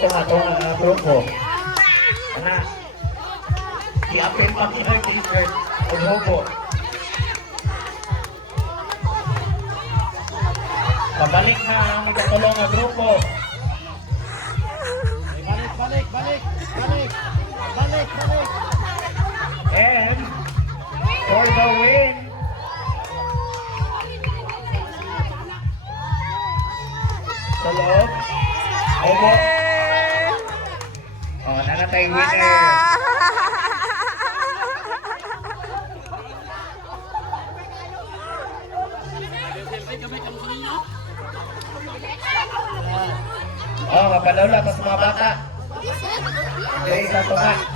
itong grupo. Ana, i-apin pa niya yung t-shirt. Hubo. Pabalik na ang ikatulong na grupo. Balik. And for the win, sa loob. Obo. Oh, nanatay winner. Oh, mapadaw lang sa mga bata. Okay, sa tunga.